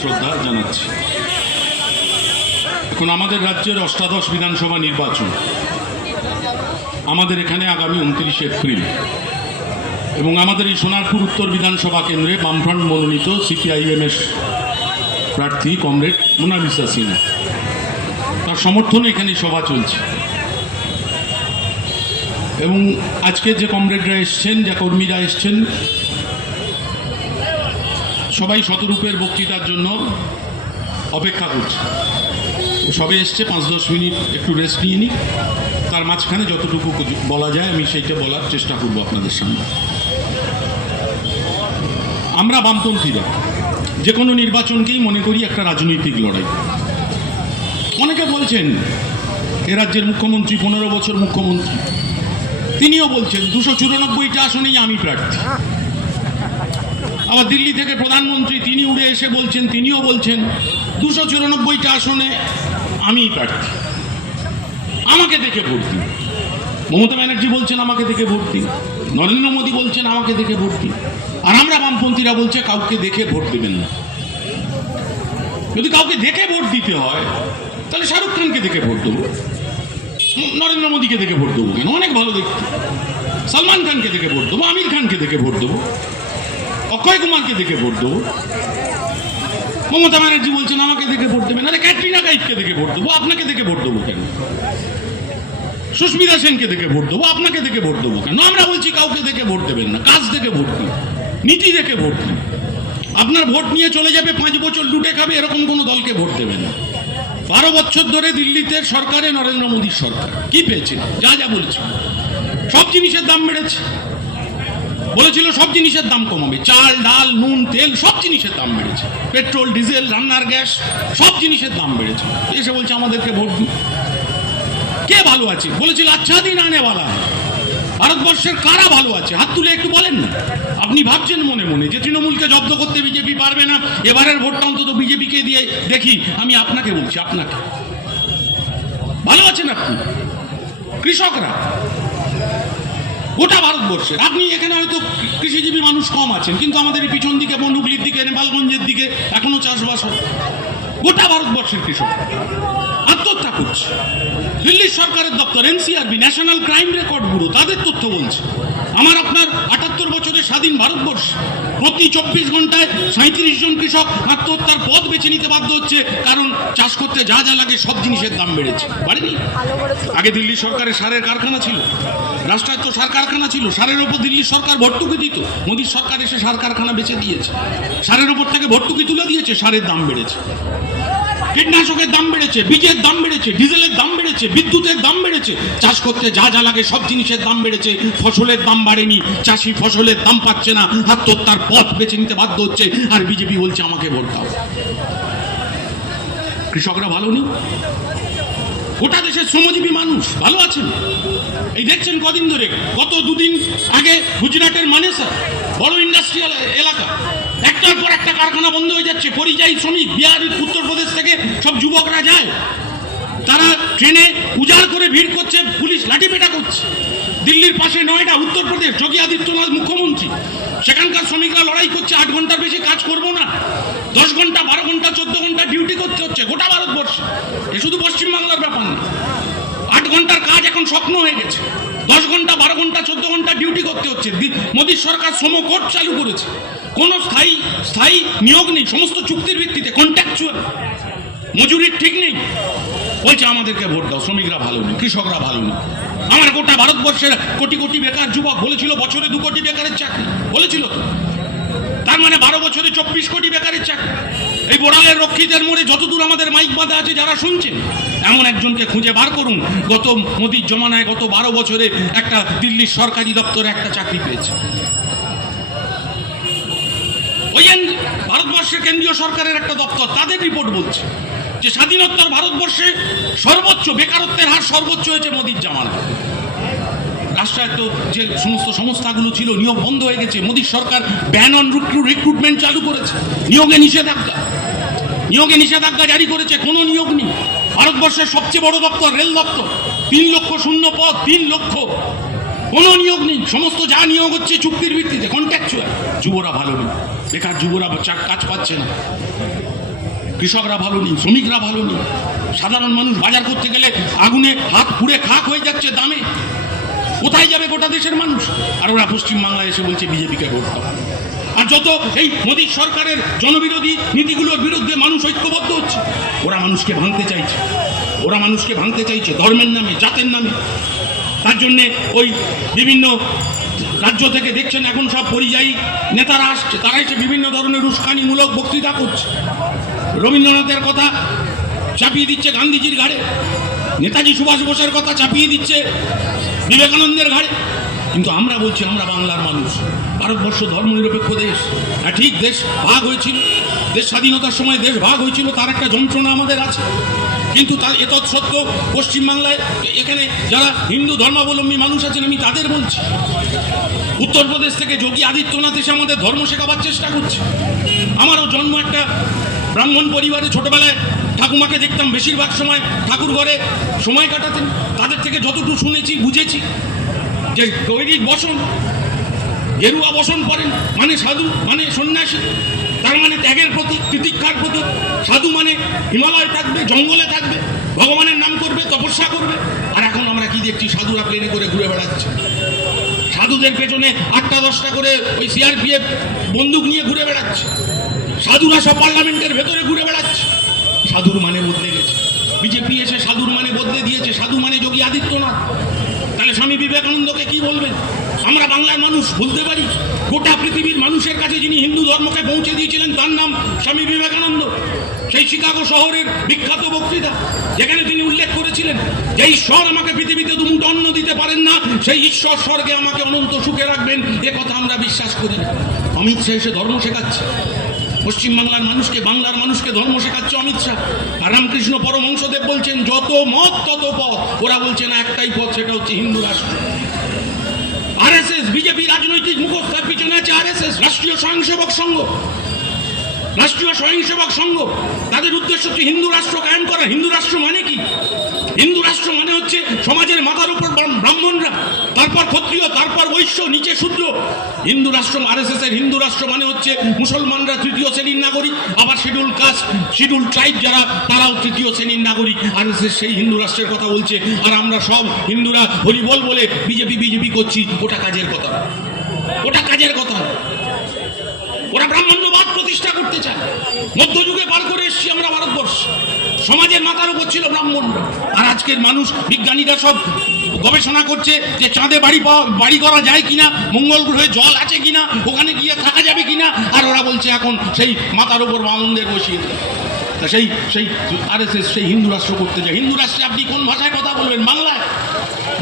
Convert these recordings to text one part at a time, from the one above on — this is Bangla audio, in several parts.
শ্রদ্ধা জানাচ্ছি। এখন আমাদের রাজ্যের অষ্টাদশ বিধানসভা নির্বাচন আমাদের এখানে আগামী 29 এপ্রিল, এবং আমাদের এই সোনারপুর উত্তর বিধানসভা কেন্দ্রে বামফ্রন্ট মনোনীত সিপিআইএমের প্রার্থী কমরেড মোনালিসা সিনহা, তার সমর্থনে এখানে সভা চলছে। এবং আজকে যে কমরেডরা এসছেন, যে কর্মীরা এসছেন, সবাই শতরূপের বক্তৃতার জন্য অপেক্ষা করছে। সবে এসছে, 5-10 মিনিট একটু রেস্ট নিয়ে নিই, তার মাঝখানে যতটুকু বলা যায় আমি সেইটা বলার চেষ্টা করব আপনাদের সামনে। আমরা বামপন্থীরা যে কোনো নির্বাচনকেই মনে করি একটা রাজনৈতিক লড়াই। অনেকে বলছেন এ রাজ্যের মুখ্যমন্ত্রী 15 বছর মুখ্যমন্ত্রী, তিনিও বলছেন 294টা আসনেই আমি প্রার্থী। আবার দিল্লি থেকে প্রধানমন্ত্রী তিনি উড়ে এসে বলছেন, তিনিও বলছেন 294টা আসনে আমি প্রার্থী, আমাকে দেখে ভোট দিন। মমতা ব্যানার্জি বলছেন আমাকে দেখে ভোট দিন, নরেন্দ্র মোদী বলছেন আমাকে দেখে ভোট দিন, আর আমরা বামপন্থীরা বলছে কাউকে দেখে ভোট দেবেন না। যদি কাউকে দেখে ভোট দিতে হয় তাহলে শাহরুখ খানকে দেখে ভোট দেবো, নরেন্দ্র মোদীকে দেখে ভোট দেবো কেন? অনেক ভালো দেখতে। সলমান খানকে দেখে ভোট দেবো, আমির খানকে দেখে ভোট দেবো, অক্ষয় কুমারকে দেখে ভোট দেবো। মমতা ব্যানার্জি বলছেন আমাকে দেখে ভোট দেবেন, আরে ক্যাটরিনা কাইফকে দেখে ভোট দেবো, আপনাকে দেখে ভোট দেবো কেন? সুস্মিতা সেনকে দেখে ভোট দেবো, আপনাকে দেখে ভোট দেবো কেন? আমরা বলছি কাউকে দেখে ভোট দেবেন না, কাজ দেখে ভোট দিন, নীতি দেখে ভোট দিন। আপনার ভোট নিয়ে চলে যাবে, 5 বছর লুটে খাবে, এরকম কোনো দলকে ভোট দেবেন না। 12 বছর ধরে দিল্লিতে সরকারে নরেন্দ্র মোদীর সরকার কি পেয়েছে? যা যা বলেছিল, সব জিনিসের দাম বেড়েছে। বলেছিল সব জিনিসের দাম কমাবে, চাল ডাল নুন তেল সব জিনিসের দাম বেড়েছে, পেট্রোল ডিজেল রান্নার গ্যাস সব জিনিসের দাম বেড়েছে। এসে বলছে আমাদেরকে ভোট দিন। কে ভালো আছে? বলেছিল আচ্ছা দিন আনেওয়ালা। ভারতবর্ষের কারা ভালো আছে হাত তুলে একটু বলেন না। আপনি ভাবছেন মনে মনে যে তৃণমূলকে জব্দ করতে বিজেপি পারবে না, এবারের ভোটটা অন্তত বিজেপিকে দিয়ে দেখি। আমি আপনাকে বলছি, আপনাকে ভালো আছেন আপনি? কৃষকরা গোটা ভারতবর্ষের, আপনি এখানে হয়তো কৃষিজীবী মানুষ কম আছেন, কিন্তু আমাদের এই পিছন দিকে বনহুগলির দিকে নেপালগঞ্জের দিকে এখনো চাষবাস হয়। গোটা ভারতবর্ষের কৃষক আত্মহত্যা করছে। দিল্লির সরকারের দপ্তর NCRB, national crime record bureau, তাদের তথ্য বলছে আমার আপনার 78 বছরের স্বাধীন ভারতবর্ষ প্রতি 24 ঘন্টায় 37 জন কৃষক আত্মহত্যার পথ বেছে নিতে বাধ্য হচ্ছে, কারণ চাষ করতে যা যা লাগে সব জিনিসের দাম বেড়েছে। বাড়েনি? আগে দিল্লি সরকারের সারের কারখানা ছিল, রাষ্ট্রায়ত্ত সার কারখানা ছিল, সারের ওপর দিল্লির সরকার ভর্তুকি দিত। মোদীর সরকার এসে সার কারখানা বেচে দিয়েছে, সারের ওপর থেকে ভর্তুকি তুলে দিয়েছে, সারের দাম বেড়েছে। কীটনাশকের দাম বেড়েছে, বীজের দাম বেড়েছে, ডিজেলের দাম বেড়েছে, বিদ্যুতের দাম বেড়েছে, চাষ করতে যা যা লাগে সব জিনিসের দাম বেড়েছে। ফসলের দাম বাড়েনি, চাষি ফসলের দাম পাচ্ছে না, আত্মহত্যার পথ বেছে নিতে বাধ্য হচ্ছে, আর বিজেপি বলছে আমাকে ভোট দাও। কৃষকরা ভালো নেই? গোটা দেশের শ্রমজীবী মানুষ ভালো আছেন? এই দেখছেন কদিন ধরে, গত 2 দিন আগে গুজরাটের মানেসা বড় ইন্ডাস্ট্রিয়াল এলাকা, একটার পর একটা কারখানা বন্ধ হয়ে যাচ্ছে। পরিযায়ী শ্রমিক বিহার উত্তরপ্রদেশ থেকে সব যুবকরা যায়, তারা ট্রেনে উজাড় করে ভিড় করছে, পুলিশ লাঠিপেটা করছে। দিল্লির পাশে নয়ডা, উত্তরপ্রদেশ, যোগী আদিত্যনাথ মুখ্যমন্ত্রী, সেখানকার শ্রমিকরা লড়াই করছে 8 ঘন্টার বেশি কাজ করবো না, 10 ঘন্টা 12 ঘন্টা 14 ঘন্টা ডিউটি করতে হচ্ছে গোটা ভারতবর্ষে। এ শুধু পশ্চিমবাংলার ব্যাপার না, 8 ঘন্টার কাজ এখন স্বপ্ন হয়ে গেছে, 10 ঘন্টা 12 ঘন্টা 14 ঘন্টা ডিউটি করতে হচ্ছে। মোদীর সরকার শ্রম কোড চালু করেছে, কোনো স্থায়ী নিয়োগ নেই, সমস্ত চুক্তির ভিত্তিতে, কন্ট্রাকচুয়াল, মজুরির ঠিক নেই। বলছে আমাদেরকে ভোট দাও, শ্রমিকরা ভালো নেই, কৃষকরা ভালো নেই। আমার গোটা ভারতবর্ষের কোটি কোটি বেকার যুবক বলেছিল বছরে 2 কোটি বেকারের চাকরি, বলেছিল তো, তার মানে 12 বছরে 24 কোটি বেকারের চাকরি। এই বোড়ালের রক্ষীদের মোড়ে যতদূর আমাদের মাইক বাঁধা আছে, যারা শুনছেন, এমন একজনকে খুঁজে বার করুন গত মোদীর জমানায় গত 12 বছরে একটা দিল্লির সরকারি দপ্তরে একটা চাকরি পেয়েছে। ওই ভারতবর্ষের কেন্দ্রীয় সরকারের একটা দপ্তর, তাদের রিপোর্ট বলছে যে স্বাধীনোত্তর ভারতবর্ষে সর্বোচ্চ বেকারত্বের হার সর্বোচ্চ হয়েছে মোদীর জামানায়। রাষ্ট্রায়ত্ত যে সমস্ত সংস্থাগুলো ছিল নিয়োগ বন্ধ হয়ে গেছে, মোদীর সরকার ব্যান অন রিক্রুটমেন্ট চালু করেছে, নিয়োগে নিষেধাজ্ঞা জারি করেছে, কোনো নিয়োগ নেই। ভারতবর্ষের সবচেয়ে বড় দপ্তর রেল দপ্তর, 3 লক্ষ শূন্য পদ, 3 লক্ষ, কোনো নিয়োগ নেই। সমস্ত যা নিয়োগ হচ্ছে চুক্তির ভিত্তিতে, কন্ট্রাকচুয়াল। যুবরা ভালো নেই, বেকার যুবরা কাজ পাচ্ছে না। কৃষকরা ভালো নেই, শ্রমিকরা ভালো নেই, সাধারণ মানুষ বাজার করতে গেলে আগুনে হাত পুড়ে খাক হয়ে যাচ্ছে দামে। কোথায় যাবে গোটা দেশের মানুষ? আর ওরা পশ্চিমবাংলায় এসে বলছে বিজেপিকে ভোট দাও। আর যত এই মোদী সরকারের জনবিরোধী নীতিগুলোর বিরুদ্ধে মানুষ ঐক্যবদ্ধ হচ্ছে, ওরা মানুষকে ভাঙতে চাইছে, ওরা মানুষকে ভাঙতে চাইছে ধর্মের নামে, জাতের নামে। তার জন্যে ওই বিভিন্ন রাজ্য থেকে দেখছেন এখন সব পরিযায়ী নেতারা আসছে, তারা এসে বিভিন্ন ধরনের উস্কানিমূলক বক্তৃতা করছে, রবীন্দ্রনাথের কথা চাপিয়ে দিচ্ছে গান্ধীজির ঘাড়ে, নেতাজি সুভাষ বোসের কথা চাপিয়ে দিচ্ছে বিবেকানন্দের ঘাড়ে। কিন্তু আমরা বলছি আমরা বাংলার মানুষ, ভারতবর্ষ ধর্মনিরপেক্ষ দেশ। হ্যাঁ ঠিক, দেশ ভাগ হয়েছিল, দেশ স্বাধীনতার সময় দেশ ভাগ হয়েছিল, তার একটা যন্ত্রণা আমাদের আছে। কিন্তু তার এতৎ সত্ত্বেও পশ্চিমবাংলায় এখানে যারা হিন্দু ধর্মাবলম্বী মানুষ আছেন, আমি তাদের বলছি, উত্তরপ্রদেশ থেকে যোগী আদিত্যনাথ এসে আমাদের ধর্ম শেখাবার চেষ্টা করছে। আমারও জন্ম একটা ব্রাহ্মণ পরিবারে, ছোটবেলায় ঠাকুমাকে দেখতাম বেশিরভাগ সময় ঠাকুর ঘরে সময় কাটাতেন। তাদের থেকে যতটুকু শুনেছি বুঝেছি যে দৈনিক বসন, গেরুয়া বসন পরেন মানে সাধু, মানে সন্ন্যাসী, তার মানে ত্যাগের প্রতীক, তিতিক্ষার প্রতীক। সাধু মানে হিমালয় থাকবে, জঙ্গলে থাকবে, ভগবানের নাম করবে, তপস্যা করবে। আর এখন আমরা কি দেখছি? সাধুরা প্লেনে করে ঘুরে বেড়াচ্ছে, সাধুদের পেছনে 8টা-10টা করে ওই সিআরপিএফ বন্দুক নিয়ে ঘুরে বেড়াচ্ছে, সাধুরা সব পার্লামেন্টের ভেতরে ঘুরে বেড়াচ্ছে। সাধুর মানে বদলে গেছে, বিজেপি এসে সাধুর মানে বদলে দিয়েছে। সাধু মানে যোগী আদিত্যনাথ। তাহলে স্বামী বিবেকানন্দকে কি বলবেন? আমরা বাংলার মানুষ বলতে পারি, গোটা পৃথিবীর মানুষের কাছে যিনি হিন্দু ধর্মকে পৌঁছে দিয়েছিলেন তার নাম স্বামী বিবেকানন্দ। সেই শিকাগো শহরের বিখ্যাত বক্তৃতা, যেখানে তিনি উল্লেখ করেছিলেন যে ঈশ্বর আমাকে পৃথিবীতে দুমুঠো অন্ন দিতে পারেন না, সেই ঈশ্বর স্বর্গে আমাকে অনন্ত সুখে রাখবেন, এ কথা আমরা বিশ্বাস করি না। অমিত শাহ এসে ধর্ম শেখাচ্ছে পশ্চিমবাংলার মানুষকে, বাংলার মানুষকে ধর্ম শেখাচ্ছে অমিত শাহ। আর রামকৃষ্ণ পরমহংসদেব বলছেন যত মত তত পথ, ওরা বলছে না একটাই পথ, সেটা হচ্ছে হিন্দু রাষ্ট্র। আরএসএস, বিজেপি রাজনৈতিক মুখোশটার পিছনে আছে আরএসএস, রাষ্ট্রীয় স্বয়ংসেবক সংঘ। রাষ্ট্রীয় স্বয়ংসেবক সংঘ, তাদের উদ্দেশ্য হচ্ছে হিন্দু রাষ্ট্র কায়েম করা। হিন্দু রাষ্ট্র মানে কি? হিন্দু রাষ্ট্র মানে হচ্ছে সমাজের মাথার উপর ব্রাহ্মণরা, তারপর ক্ষত্রিয়, তারপর বৈশ্য, নিচে শূদ্র। হিন্দু রাষ্ট্র, আরএসএস এর হিন্দু রাষ্ট্র মানে হচ্ছে মুসলমানরা তৃতীয় শ্রেণীর নাগরিক, আবার শিডিউল কাস্ট, শিডিউল ট্রাইব যারা, তারাও তৃতীয় শ্রেণীর নাগরিক। আরএসএস সেই হিন্দু রাষ্ট্রের কথা বলছে। আর আমরা সব হিন্দুরা হরিবল বলে বিজেপি করছি, ওটা কাজের কথা, ওটা কাজের কথা। ওরা ব্রাহ্মণ্যবাদ প্রতিষ্ঠা করতে চায়। মধ্যযুগে পার করে এসেছি আমরা ভারতবর্ষ, সমাজের মাথার উপর ছিল ব্রাহ্মণরা। আর আজকের মানুষ, বিজ্ঞানীরা সব গবেষণা করছে যে চাঁদে বাড়ি করা যায় কিনা, মঙ্গল গ্রহে জল আছে কিনা, ওখানে গিয়ে থাকা যাবে কিনা। আর ওরা বলছে এখন সেই মাথার উপর ব্রাহ্মণদের বসিয়ে দেয়। সেই আরএসএস সেই হিন্দু রাষ্ট্র করতে যায়। হিন্দু রাষ্ট্রে আপনি কোন ভাষায় কথা বলবেন? বাংলায়।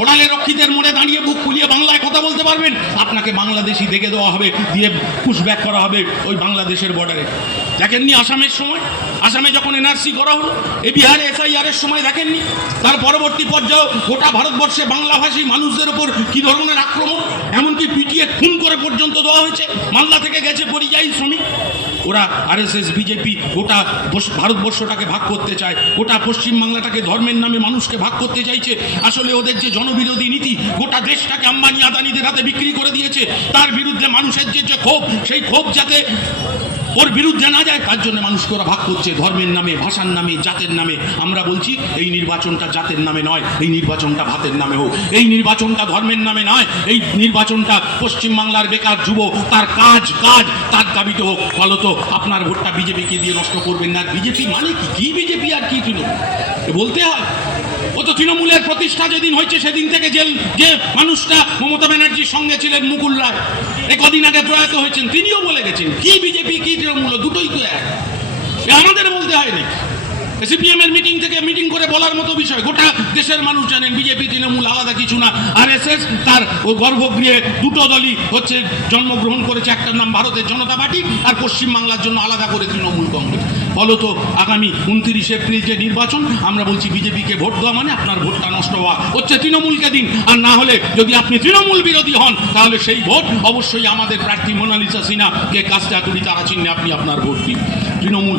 ওড়ালে রক্ষীদের মোড়ে দাঁড়িয়ে বুক ফুলিয়ে বাংলায় কথা বলতে পারবেন? আপনাকে বাংলাদেশি দেখে দেওয়া হবে, দিয়ে পুশব্যাক করা হবে ওই বাংলাদেশের বর্ডারে। দেখেননি আসামের সময়? আসামে যখন এনআরসি করা হলো, এই বিহারে এসআইআর এর সময় দেখেননি? তার পরবর্তী পর্যায়ে গোটা ভারতবর্ষে বাংলাভাষী মানুষদের ওপর কি ধরনের আক্রমণ, এমনকি পিটিয়ে খুন করে পর্যন্ত দেওয়া হয়েছে। মালদা থেকে গেছে পরিযায়ী শ্রমিক। ওরা আরএসএস, বিজেপি গোটা ভারতবর্ষটাকে ভাগ করতে চায়, গোটা পশ্চিমবাংলাটাকে ধর্মের নামে মানুষকে ভাগ করতে চাইছে। আসলে ওদের যে জনবিরোধী নীতি, গোটা দেশটাকে আম্বানি আদানিদের হাতে বিক্রি করে দিয়েছে। তার বিরুদ্ধে মানুষের যে ক্ষোভ, সেই ক্ষোভ যাতে ওর বিরুদ্ধে না যায়, তার জন্য মানুষকে ওরা ভাগ করছে ধর্মের নামে, ভাষার নামে, জাতের নামে। আমরা বলছি এই নির্বাচনটা জাতের নামে নয়, এই নির্বাচনটা ভাতের নামে হোক। এই নির্বাচনটা ধর্মের নামে নয়, এই নির্বাচনটা পশ্চিমবাংলার বেকার যুব তার কাজ তার দাবিতে হোক। ফলত আপনার ভোটটা বিজেপিকে দিয়ে নষ্ট করবেন না। বিজেপি মানে কি বিজেপি আর কি তৃণমূল বলতে হয়? ও তো তৃণমূলের প্রতিষ্ঠা যেদিন হয়েছে সেদিন থেকে যে মানুষটা মমতা ব্যানার্জির সঙ্গে ছিলেন, মুকুল রায়, কদিন আগে প্রয়াত হয়েছেন, তিনিও বলে গেছেন কি বিজেপি কি তৃণমূল দুটোই তো এক। আমাদের বলতে হয় নাকি? সিপিএম এর মিটিং করে বলার মতো বিষয়। গোটা দেশের মানুষ জানেন বিজেপি তৃণমূল আলাদা কিছু না। আরএসএস তার ওই গর্ভগৃহে দুটো দলই হচ্ছে জন্মগ্রহণ করেছে, একটার নাম ভারতের জনতা পার্টি, আর পশ্চিমবাংলার জন্য আলাদা করে তৃণমূল কংগ্রেস। ফলত আগামী 29 এপ্রিল যে নির্বাচন, আমরা বলছি বিজেপিকে ভোট দেওয়া মানে আপনার ভোটটা নষ্ট হওয়া হচ্ছে। তৃণমূলকে দিন। আর না হলে যদি আপনি তৃণমূল বিরোধী হন, তাহলে সেই ভোট অবশ্যই আমাদের প্রার্থী মোনালিসা সিনহাকে কাস্তে হাতুড়ি তারা চিহ্নে আপনি আপনার ভোট দিন। তৃণমূল